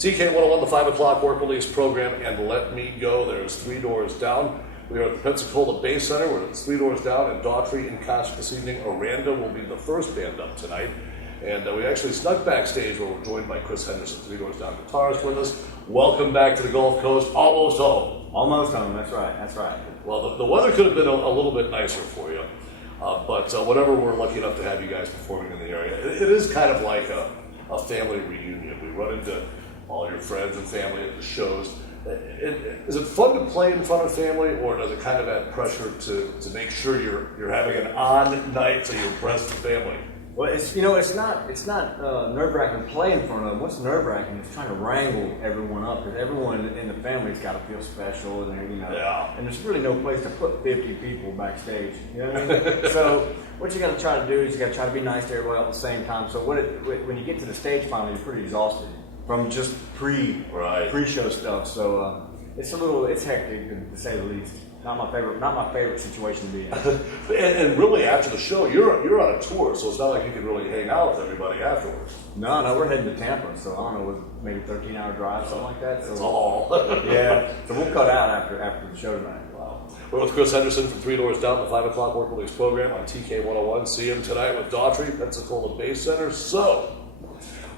TK 101, the 5 o'clock work release program, and let me go. There's 3 doors down. We are at the Pensacola Bay Center, where it's 3 doors down, and Daughtry in concert this evening. Aranda will be the first band up tonight. And we actually snuck backstage where we're joined by Chris Henderson, 3 doors down guitarist with us. Welcome back to the Gulf Coast, almost home. Almost home, that's right, that's right. Well, the weather could have been a little bit nicer for you, but whenever we're lucky enough to have you guys performing in the area, it is kind of like a family reunion. We run into all your friends and family at the shows. Is it fun to play in front of family, or does it kind of add pressure to make sure you're having an on night so you impress the family? Well, it's not nerve-wracking to play in front of them. What's nerve-wracking is trying to wrangle everyone up, because everyone in the family's got to feel special, and and there's really no place to put 50 people backstage. You know what I mean? So what you got to try to do is you got to try to be nice to everybody at the same time. So when you get to the stage finally, you're pretty exhausted from just pre-show stuff. So it's hectic to say the least. Not my favorite situation to be in. and really, after the show, you're on a tour, so it's not like you can really hang out with everybody afterwards. No, we're heading to Tampa, so I don't know, maybe 13-hour drive, something like that. So that's all. Yeah, so we'll cut out after the show tonight. Wow. We're with Chris Henderson from 3 Doors Down, the 5 o'clock work release program on TK 101. See him tonight with Daughtry, Pensacola Bay Center. So,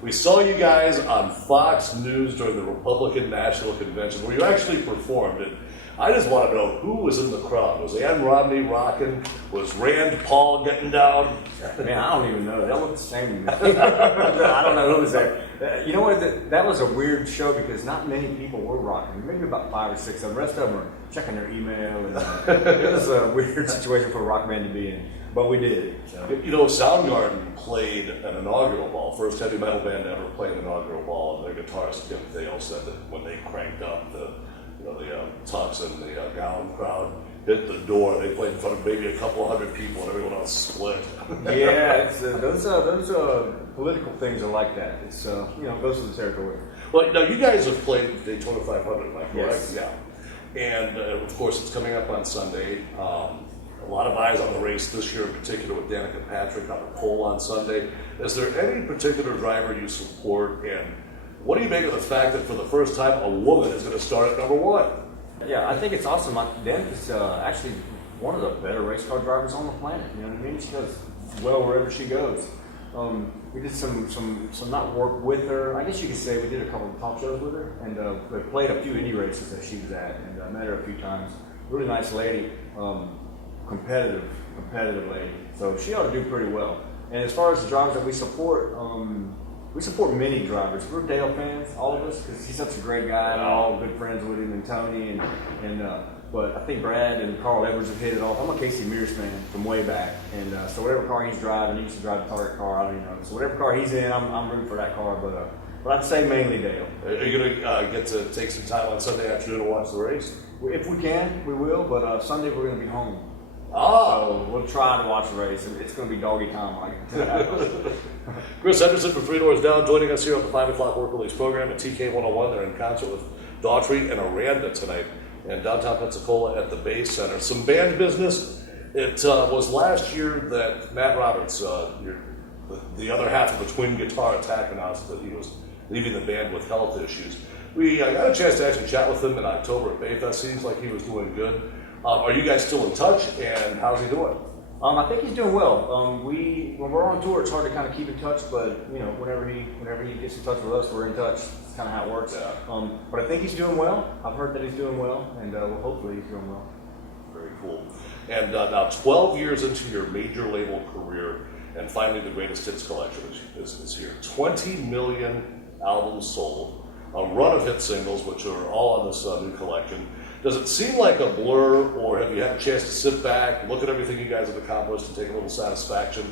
we saw you guys on Fox News during the Republican National Convention, where you actually performed it. I just want to know who was in the crowd. Was Ann Romney rocking? Was Rand Paul getting down? Man, I don't even know. That looked the same to me. I don't know who was there. You know what? That was a weird show because not many people were rocking. Maybe about 5 or 6 of them. The rest of them were checking their email. And, it was a weird situation for a rock band to be in. But we did. So. You know, Soundgarden played an inaugural ball. First heavy metal band to ever play an inaugural ball. And their guitarist, Tim Thale, said that when they cranked up the tux and the gown crowd hit the door, they played in front of maybe a couple hundred people and everyone else split. Yeah, those political things are like that. It's goes to the territory. Well, now you guys have played Daytona 500, am I correct? Yes. Yeah. And of course it's coming up on Sunday. A lot of eyes on the race this year in particular with Danica Patrick on the pole on Sunday. Is there any particular driver you support, and what do you make of the fact that for the first time a woman is going to start at number 1? Yeah, I think it's awesome. Danica's actually one of the better race car drivers on the planet. You know what I mean? She does well wherever she goes. We did some not work with her. I guess you could say we did a couple of top shows with her, and we played a few indie races that she was at, and I met her a few times. Really nice lady, competitive lady. So she ought to do pretty well. And as far as the drivers that we support many drivers. We're Dale fans, all of us, because he's such a great guy, and we're all good friends with him, and Tony, but I think Brad and Carl Edwards have hit it off. I'm a Casey Mears fan from way back, and so whatever car he's driving, he used to drive the Target car, I don't even know. So whatever car he's in, I'm rooting for that car, but I'd say mainly Dale. Are you going to get to take some time on Sunday afternoon to watch the race? If we can, we will, but Sunday we're going to be home. Oh. So we'll try to watch the race, and it's going to be doggy time, I can tell you. Chris Henderson from 3 Doors Down joining us here on the 5 o'clock work release program at TK 101. They're in concert with Daughtry and Aranda tonight in downtown Pensacola at the Bay Center. Some band business. It was last year that Matt Roberts, the other half of the twin guitar attack, announced that he was leaving the band with health issues. We got a chance to actually chat with him in October at Bayfest. Seems like he was doing good. Are you guys still in touch, and how's he doing? I think he's doing well. When we're on tour, it's hard to kind of keep in touch, but whenever he gets in touch with us, we're in touch. That's kind of how it works. Yeah. But I think he's doing well. I've heard that he's doing well, and hopefully he's doing well. Very cool. And now 12 years into your major label career, and finally the greatest hits collection is here. 20 million albums sold, a run of hit singles, which are all on this new collection. Does it seem like a blur, or have you had a chance to sit back, look at everything you guys have accomplished, and take a little satisfaction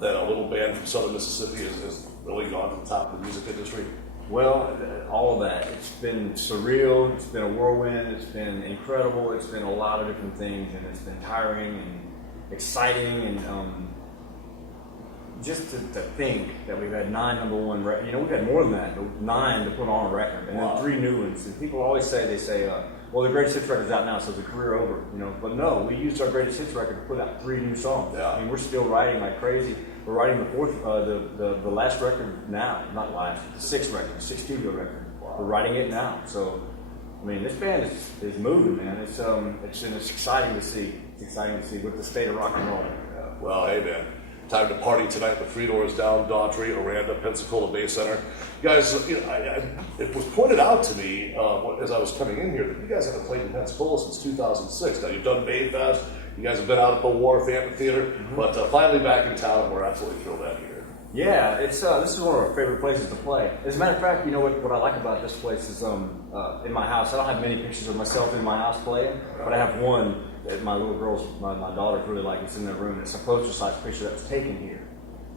that a little band from Southern Mississippi has really gone to the top of the music industry? Well, all of that. It's been surreal, it's been a whirlwind, it's been incredible, it's been a lot of different things, and it's been tiring and exciting, and just to think that we've had 9 number 1 records. We've had more than that, but 9 to put on a record, and then 3 new ones. And people always say, well, the greatest hits record's out now, so it's a career over. But no, we used our greatest hits record to put out 3 new songs. Yeah. I mean, we're still writing like crazy. We're writing the last record now, not last, the 6th record, 6th studio record. writing it now. So, I mean, this band is moving, man. It's exciting to see. It's exciting to see with the state of rock and roll. Yeah. Well, hey, man. Time to party tonight at the Three Doors Down, Daughtry, Aranda, Pensacola Bay Center. You guys, it was pointed out to me as I was coming in here that you guys haven't played in Pensacola since 2006. Now, you've done Bay Fest, you guys have been out at the Wharf Amphitheater, but finally back in town, and we're absolutely thrilled to have you here. Yeah, it's this is one of our favorite places to play. As a matter of fact, you know what I like about this place is in my house. I don't have many pictures of myself in my house playing, but I have one that my little girls, my daughters really like. It's in their room. It's a poster-size picture that was taken here.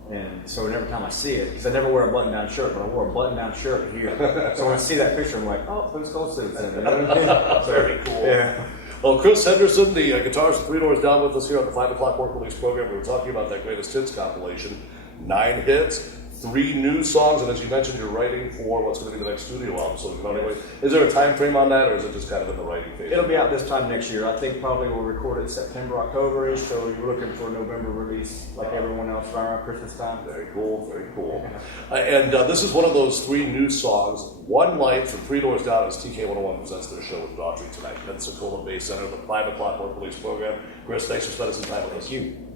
And so every time I see it, because I never wear a button-down shirt, but I wore a button-down shirt here. So when I see that picture, I'm like, oh, Pensacola citizen. You know what I mean? Very cool. Yeah. Well, Chris Henderson, the guitarist of Three Doors Down, with us here on the 5 o'clock work release program. We were talking about that greatest hits compilation. 9 hits, 3 new songs, and as you mentioned, you're writing for what's going to be the next studio album. So, anyway, is there a time frame on that, or is it just kind of in the writing phase? It'll be out this time next year. I think probably we'll record it September, October-ish, so you're looking for a November release like everyone else around Christmas time. Very cool, very cool. And this is one of those 3 new songs. One Light from Three Doors Down as TK101 presents their show with Daughtry tonight. Pensacola Bay Center, the 5 o'clock work release program. Chris, thanks for spending some time with us. Thank you.